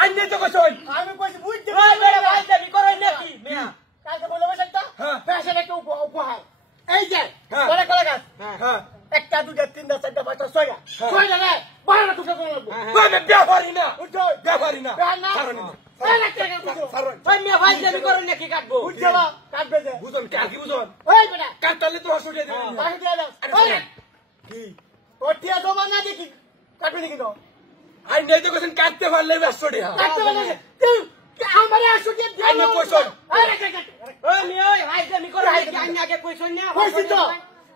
আইনে তো কইছই আমি কইছি বুঝতে ওই বেটা ভাই দাবি করো নাকি মিয়া কালকে বলে বসে ফ্যাশন একটা উপহার এই যে হ্যাঁ। করে করে গাছ হ্যাঁ একটা দুটা তিনটা চারটা পাঁচটা ছয়টা ছয়টা রে 12টা টুকরা করে লাগবো কই ব্যাপারই না বুঝছো ব্যাপারই না না কারণ না এই একটা বুঝছো ওই মিয়া ভাই দাবি করো নাকি কাটবো বুঝছো কাটবে যে বুঝুন কি বুঝুন ওই বেটা কাটলে তো হসুড়িয়ে দিবেন বাকি দিয়ে দাও ওই কি ওটিয়া জমা না দেখি কাটবে নাকি তো আইনে তো কইছেন কাটতে পারলে ব্যস্তড়িয়া কাটতে পারবে তুই আমারে আসু দিয়ে দিয়ে আইনে কইছই আরে কাট ওই মিয়া ওই ভাই দাবি করো নাকি আইনা আগে কইছন না কইছি তো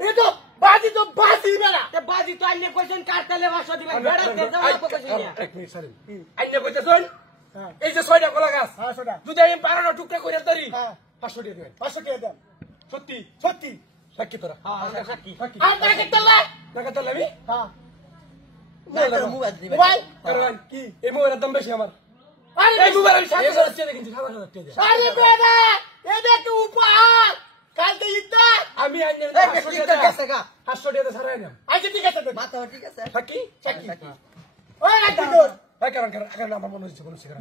এই তো বাজি বেলা তে বাজি তো আইনে কইছন কাটলে ভাষা দিবেন বেড়া তে দাও কইছন না এক মিনিট সরি আইনে কইতেছন এই যে 6টা কলা গাছ হ্যাঁ সোডা যদি আমি 12টা টুকরা করে তরি হ্যাঁ 500 দিয়ে দিবেন 500 টাকা দাও সত্যি সত্যি সাক্ষী তোরা হ্যাঁ সাক্ষী আর টাকা তোলা টাকা তাহলে আমি হ্যাঁ মোবাইল মোবাইল কারণ কি এই মোবাইলের দাম বেশি আমার আরে এই মোবাইল আমি 7,000 টাকা কিনছি 7,000 টাকা আরে বেটা এটা তো উপহার কালকে ইদা আমি আইনে এই ঠিক আছে গা 500 টাকা ছাড়াই না আচ্ছা ঠিক আছে মাথা ঠিক আছে সাক্ষী চাকি ওই রাখি তোর এই কারণ আমার মনে হচ্ছে কোনো শিকার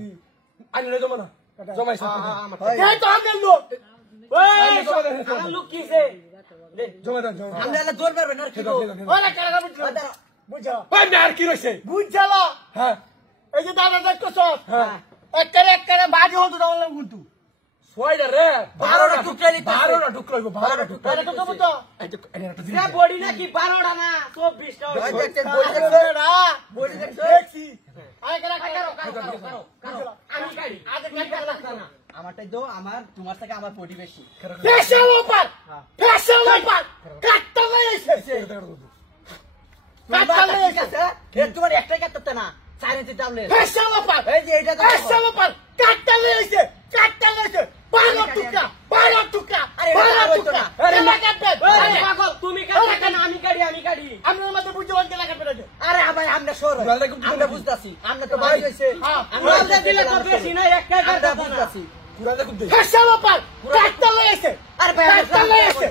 আইনে জমা না জমাইছে এই তো আমাদের লোক ওই আমার লোক কিছে জমা দেন জমা আমরা এলা জোর পারবে না কি ওরা কারা বুঝছো বুঝছো ওই না আর কি রইছে বুঝছালা হ্যাঁ এই যে দাদা দেখছো সব হ্যাঁ একবারে বাজি হতো তাহলে কিন্তু 6টা রে 12টা টুকরা নিতে 12টা টুকরা হইব 12টা টুকরা তাহলে তো বুঝছো এই তো একটা না বডি নাকি 12টা না 24টা বলি দেখছি আয় কারা কারো আমি গাড়ি আজ কারা না আমারটাই দাও আমার তোমার থেকে আমার বডি বেশি ফ্যাশন ওপার কাটতে লাইছে কাটতে লাইছে এ তোমার একটাই কাটতে না চার ইঞ্চি টাবলেট ফ্যাশন ওপার এই যে এটা ফ্যাশন ওপার কাটতে লাইছে 12 টুকরা আরে কাটবে আরে পাগল তুমি কাটতে না আমি গাড়ি আমরা মধ্যে বুঝতে বলতে লাগা পেরে আরে ভাই আমরা সর আমরা বুঝতাছি আমরা তো বাড়ি হইছে আমরা দিলে তো বেশি না একটাই কাটতে বুঝতাছি পুরা দেখুন দে ফ্যাশন ওপার কাটতে লাইছে আরে ভাই কাটতে লাইছে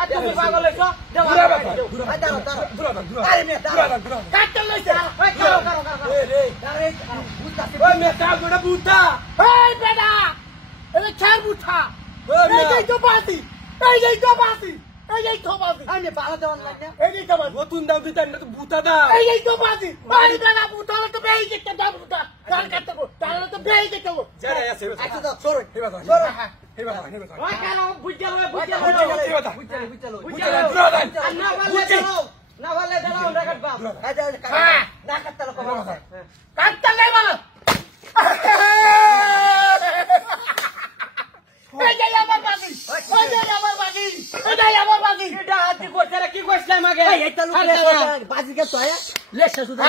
আচ্ছা তুমি পাগল হইছো দেও পুরা বাবা দাঁড়াও পুরা আরে মেয়ে দাঁড়াও কাটতে লাইছে ওই কারো এ রে আরে বুঝতাছি ওই মেটা গোটা বুতা এই বেটা এটা ছাড় বুঠা এই তো বাসি আমি পালা দেওয়ার লাগে এই তো বাসি নতুন দাম দিতে না তো বুতা দা এই তো বাসি আরে বেটা বুঠা তো বেই যেতে দাম বুঠা কার কাটতে কো তাহলে তো বেই যেতে কো যারা আছে আচ্ছা দাও সর হে বাবা সর হে বাবা ওই কেন বুঝালো না বলে দাও আমরা কাটবা না কাটতে লোক কাটতে নাই বল এই যে আমার বাসি এটা হাতি কোছারা কি কইছলাম আগে এইটা লোক বাজি কে তো আয়া লেসা শুধু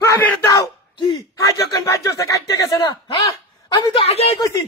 পাবের দাও কি কাজ যখন বাজ্য কাটতে গেছে না হ্যাঁ আমি তো আগেই কইছি